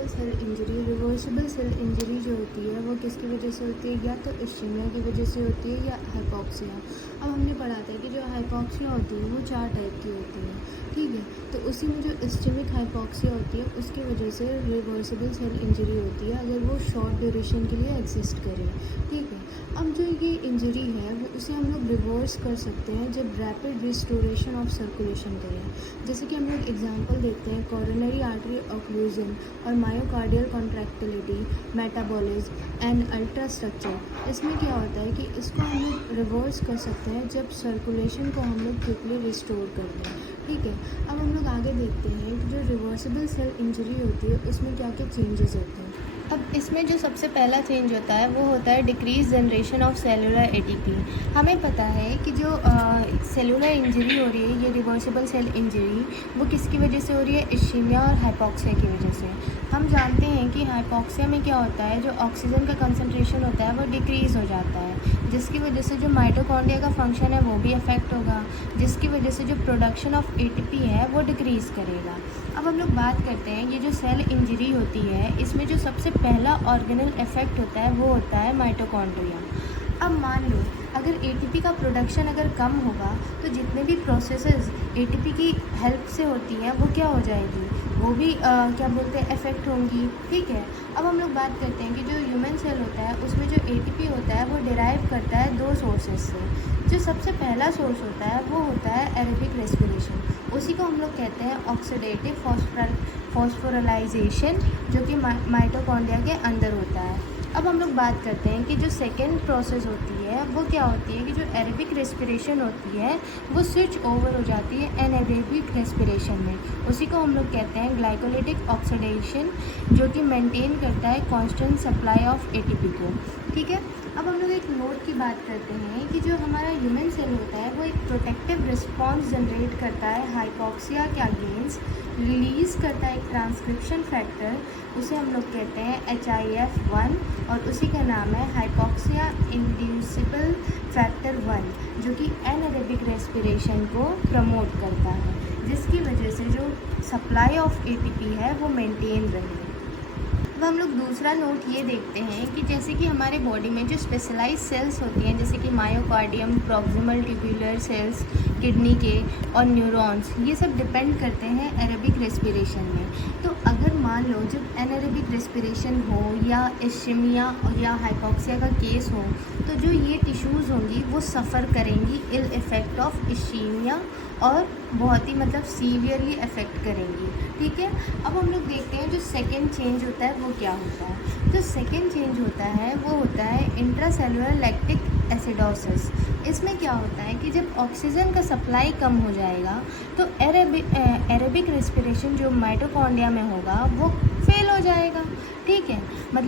Reversible cell injury जो होती है वो किसकी वजह से होती है, या तो इश्केमिया की वजह से होती है या हाइपॉक्सिया। अब हमने पढ़ा था कि जो हाइपॉक्सिया होती है वो 4 टाइप की होती है, ठीक है। तो उसी में जो इस्केमिक हाइपॉक्सिया होती है उसकी वजह से रिवर्सिबल सेल इंजरी होती है अगर वो शॉर्ट ड्यूरेशन के लिए एग्जिस्ट करे, ठीक है। अब जो ये इंजरी है वो उसे हम लोग रिवर्स कर सकते हैं जब रैपिड रिस्टोरेशन ऑफ सर्कुलेशन करें। जैसे कि हम लोग एग्जांपल देखते हैं कोरोनरी आर्टरी ऑक्लूजन और myocardial contractility, metabolism and ultra structure. इसमें क्या होता है कि इसको हम लोग रिवर्स कर सकते हैं जब सर्कुलेशन को हम लोग क्विकली रिस्टोर कर दें, ठीक है। अब हम लोग आगे देखते हैं कि जो रिवर्सिबल सेल इंजरी होती है उसमें क्या क्या चेंजेस होते हैं। अब इसमें जो सबसे पहला चेंज होता है वो होता है decrease generation of cellular ATP. हमें पता है कि जो सेलुलर इंजरी हो रही है, ये रिवर्सिबल सेल इंजरी, वो किसकी वजह से हो रही है, इश्केमिया और हाइपॉक्सिया की वजह से। हम जानते हैं कि हाइपॉक्सिया में क्या होता है, जो ऑक्सीजन का कंसंट्रेशन होता है वो डिक्रीज़ हो जाता है, जिसकी वजह से जो माइटोकॉन्ड्रिया का फंक्शन है वो भी अफेक्ट होगा, जिसकी वजह से जो प्रोडक्शन ऑफ एटीपी है वो डिक्रीज़ करेगा। अब हम लोग बात करते हैं, ये जो सेल इंजरी होती है इसमें जो सबसे पहला ऑर्गेनल इफेक्ट होता है वो होता है माइटोकॉन्ड्रिया। अब मान लो अगर एटीपी का प्रोडक्शन अगर कम होगा तो जितने भी प्रोसेसेस एटीपी की हेल्प से होती हैं वो क्या हो जाएगी, वो भी क्या बोलते हैं इफेक्ट होंगी, ठीक है। अब हम लोग बात करते हैं कि जो ह्यूमन सेल होता है उसमें जो एटीपी होता है वो डिराइव करता है 2 सोर्सेज से। जो सबसे पहला सोर्स होता है वो होता है एरोबिक रेस्पिरेशन, उसी को हम लोग कहते हैं ऑक्सीडेटिव फॉस्फोराइलेशन, जो कि माइटोकॉन्ड्रिया के अंदर होता है। अब हम लोग बात करते हैं कि जो सेकेंड प्रोसेस होती है वो क्या होती है कि जो एरोबिक रेस्पिरेशन होती है वो स्विच ओवर हो जाती है एनाएरोबिक रेस्पिरेशन में, उसी को हम लोग कहते हैं ग्लाइकोलिटिक ऑक्सीडेशन, जो कि मेंटेन करता है कांस्टेंट सप्लाई ऑफ एटीपी को, ठीक है। अब हम लोग एक नोट की बात करते हैं कि जो हमारा ह्यूमन सेल होता है वो एक प्रोटेक्टिव रिस्पॉन्स जनरेट करता है हाइपॉक्सिया के अगेंस्ट, रिलीज़ करता है एक ट्रांसक्रिप्शन फैक्टर, उसे हम लोग कहते हैं HIF-1, और उसी का नाम है हाइपॉक्सिया इंड्यूसिबल फैक्टर 1, जो कि एनाएरोबिक रेस्पिरेशन को प्रमोट करता है, जिसकी वजह से जो सप्लाई ऑफ एटीपी है वो मेंटेन रहे। अब हम लोग दूसरा नोट ये देखते हैं कि जैसे कि हमारे बॉडी में जो स्पेशलाइज सेल्स होती हैं, जैसे कि myocardium, proximal tubular cells, kidney के और न्यूरॉन्स, ये सब डिपेंड करते हैं एरोबिक रेस्पिरेशन में। तो अगर मान लो जब एनाएरोबिक रेस्पिरेशन हो या इश्केमिया या हाइपॉक्सिया का केस हो तो जो ये टिश्यूज़ होंगी वो सफ़र करेंगी इल इफ़ेक्ट ऑफ इश्केमिया और बहुत ही सीवियरली अफेक्ट करेंगी, ठीक है। अब हम लोग देखते हैं जो सेकेंड चेंज होता है वो क्या होता है। जो सेकेंड चेंज होता है वो होता है इंट्रासेलुलर लैक्टिक एसिडोसिस। इसमें क्या होता है कि जब ऑक्सीजन का सप्लाई कम हो जाएगा तो एरोबिक रेस्पिरेशन जो माइटोकॉन्ड्रिया में होगा वो फेल हो जाएगा, ठीक है,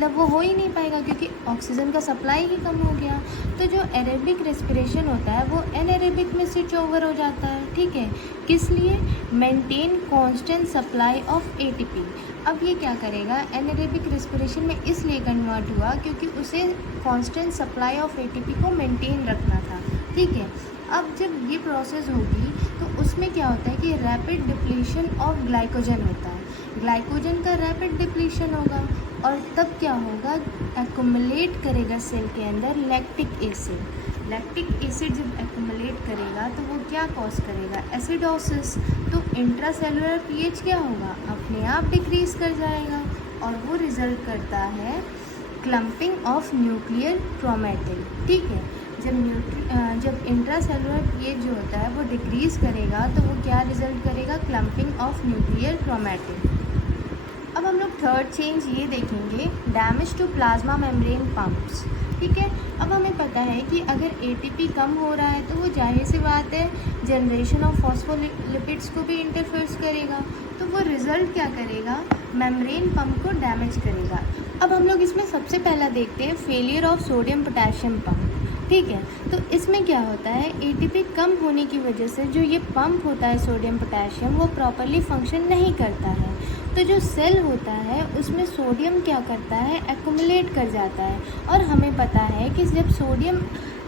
वो हो ही नहीं पाएगा क्योंकि ऑक्सीजन का सप्लाई ही कम हो गया। तो जो एरोबिक रेस्पिरेशन होता है वो एनाएरोबिक में स्विच ओवर हो जाता है, ठीक है, किस लिए, maintain constant supply of ATP. अब ये क्या करेगा, एनाएरोबिक रेस्पिरेशन में इसलिए कन्वर्ट हुआ क्योंकि उसे कांस्टेंट सप्लाई ऑफ एटीपी को मेंटेन रखना था, ठीक है। अब जब ये प्रोसेस होगी तो उसमें क्या होता है कि रैपिड डिप्लीशन ऑफ ग्लाइकोजन होता है, ग्लाइकोजन का रैपिड डिप्लीशन होगा और तब क्या होगा, एक्युमुलेट करेगा सेल के अंदर लैक्टिक एसिड। लैक्टिक एसिड जब एक्युमुलेट करेगा तो वो क्या कॉज करेगा, एसिडोसिस। तो इंट्रासेलुलर पीएच क्या होगा, अपने आप डिक्रीज कर जाएगा और वो रिजल्ट करता है क्लम्पिंग ऑफ न्यूक्लियर क्रोमैटिन, ठीक है। जब इंट्रासेलुलर पीएच जो होता है वो डिक्रीज़ करेगा तो वो क्या रिजल्ट करेगा, क्लम्पिंग ऑफ न्यूक्लियर क्रोमैटिन। अब हम लोग थर्ड चेंज ये देखेंगे, damage to plasma membrane pumps, ठीक है। अब हमें पता है कि अगर एटीपी कम हो रहा है तो वो जाहिर सी बात है जनरेशन ऑफ फॉस्फोलिपिड्स को भी इंटरफेयर करेगा, तो वो रिज़ल्ट क्या करेगा, मेम्ब्रेन पम्प को डैमेज करेगा। अब हम लोग इसमें सबसे पहला देखते हैं failure of sodium potassium pump, ठीक है। तो इसमें क्या होता है, एटीपी कम होने की वजह से जो ये पंप होता है सोडियम पोटेशियम वो प्रॉपरली फंक्शन नहीं करता है। तो जो सेल होता है उसमें सोडियम क्या करता है, एक्युमुलेट कर जाता है, और हमें पता है कि जब सोडियम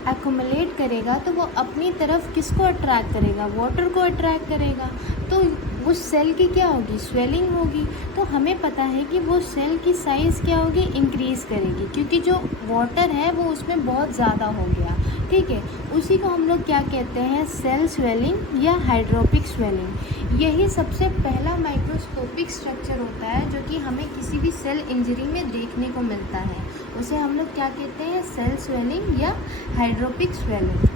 एक्युमुलेट करेगा तो वो अपनी तरफ किसको अट्रैक्ट करेगा, वाटर को अट्रैक्ट करेगा। तो वो सेल की क्या होगी, स्वेलिंग होगी। तो हमें पता है कि वो सेल की साइज़ क्या होगी, इंक्रीज़ करेगी, क्योंकि जो वाटर है वो उसमें बहुत ज़्यादा हो गया, ठीक है। उसी को हम लोग क्या कहते हैं, सेल स्वेलिंग या हाइड्रोपिक स्वेलिंग। यही सबसे पहला माइक्रोस्कोपिक स्ट्रक्चर होता है जो कि हमें किसी भी सेल इंजरी में देखने को मिलता है। उसे हम लोग क्या कहते हैं, सेल स्वेलिंग या हाइड्रोपिक स्वेलिंग।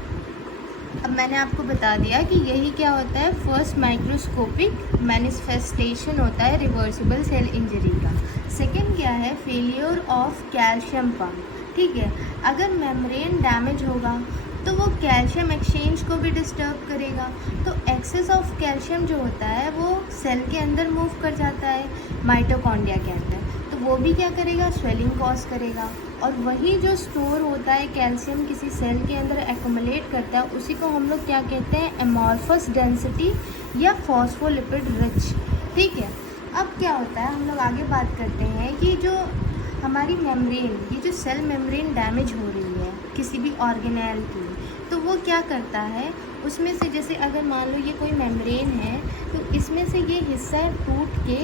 अब मैंने आपको बता दिया कि यही क्या होता है, फर्स्ट माइक्रोस्कोपिक मैनिफेस्टेशन होता है रिवर्सिबल सेल इंजरी का। सेकंड क्या है, फेलियर ऑफ कैल्शियम पंप, ठीक है। अगर मेम्ब्रेन डैमेज होगा तो वो कैल्शियम एक्सचेंज को भी डिस्टर्ब करेगा। तो एक्सेस ऑफ कैल्शियम जो होता है वो सेल के अंदर मूव कर जाता है, माइटोकॉन्ड्रिया के अंदर, तो वो भी क्या करेगा, स्वेलिंग कॉज करेगा। और वही जो स्टोर होता है कैल्शियम किसी सेल के अंदर एक्यूमुलेट करता है, उसी को हम लोग क्या कहते हैं, एमॉर्फस डेंसिटी या फॉस्फोलिपिड रिच, ठीक है। अब क्या होता है, हम लोग आगे बात करते हैं कि जो हमारी मेम्ब्रेन, ये जो सेल मेम्ब्रेन डैमेज हो रही है किसी भी ऑर्गेनेल की, तो वो क्या करता है, उसमें से जैसे अगर मान लो ये कोई मेम्ब्रेन है, तो इसमें से ये हिस्सा टूट के,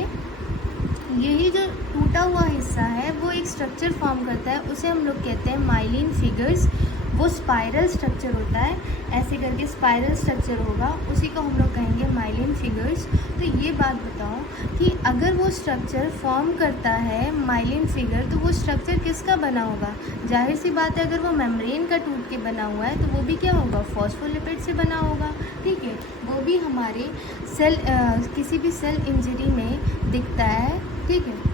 यही जो टूटा हुआ हिस्सा है वो एक स्ट्रक्चर फॉर्म करता है, उसे हम लोग कहते हैं माइलिन फिगर्स। वो स्पाइरल स्ट्रक्चर होता है, ऐसे करके स्पाइरल स्ट्रक्चर होगा, उसी को हम लोग कहेंगे माइलिन फिगर्स। तो ये बात बताओ कि अगर वो स्ट्रक्चर फॉर्म करता है माइलिन फिगर, तो वो स्ट्रक्चर किसका बना होगा, जाहिर सी बात है अगर वो मेम्ब्रेन का टूट के बना हुआ है तो वो भी क्या होगा, फॉस्फोलिपिड से बना होगा, ठीक है। वो भी हमारे सेल किसी भी सेल इंजरी में दिखता है, ठीक है।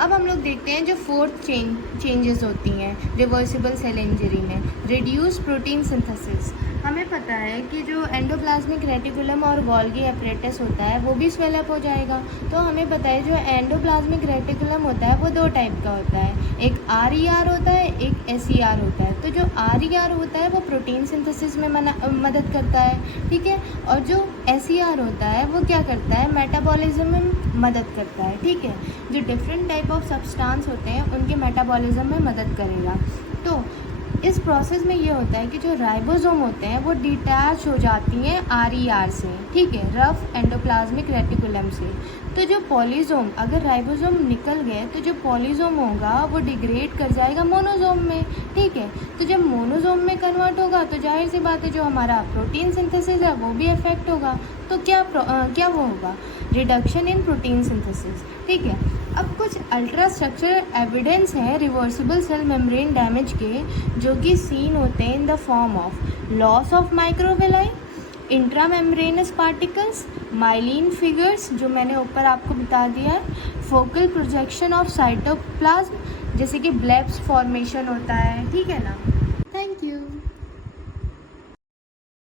अब हम लोग देखते हैं जो फोर्थ चेंजेस होती हैं रिवर्सिबल सेल इंजरी में, रिड्यूस प्रोटीन सिंथेसिस। हमें पता है कि जो एंडोप्लाज्मिक रेटिकुलम और गोल्गी एपरेटस होता है वो भी स्वेलअप हो जाएगा। तो हमें पता है जो एंडोप्लाज्मिक रेटिकुलम होता है वो दो टाइप का होता है, एक RER होता है, एक SER होता है। तो जो RER होता है वो प्रोटीन सिंथेसिस में मदद करता है, ठीक है, और जो SER होता है वो क्या करता है, मेटाबॉलिज्म में मदद करता है, ठीक है। जो डिफरेंट टाइप ऑफ सब्सटेंस होते हैं उनके मेटाबॉलिज्म में मदद करेगा। तो इस प्रोसेस में ये होता है कि जो राइबोसोम होते हैं वो डिटैच हो जाती हैं RER से, ठीक है, रफ एंडोप्लाज्मिक रेटिकुलम से। तो जो पॉलीजोम, अगर राइबोसोम निकल गए तो जो पॉलीजोम होगा वो डिग्रेड कर जाएगा मोनोजोम में, ठीक है। तो जब मोनोजोम में कन्वर्ट होगा तो जाहिर सी बात है जो हमारा प्रोटीन सिंथेसिस है वो भी अफेक्ट होगा। तो क्या वो होगा, रिडक्शन इन प्रोटीन सिंथेसिस, ठीक है। अब कुछ अल्ट्रा स्ट्रक्चरल एविडेंस है रिवर्सिबल सेल मेम्ब्रेन डैमेज के, जो कि सीन होते हैं in the form of loss of microvilli, intramembranous particles, myelin figures जो मैंने ऊपर आपको बता दिया है, फोकल प्रोजेक्शन ऑफ साइटोप्लाज्म जैसे कि ब्लेब्स फॉर्मेशन होता है, ठीक है ना। Thank you.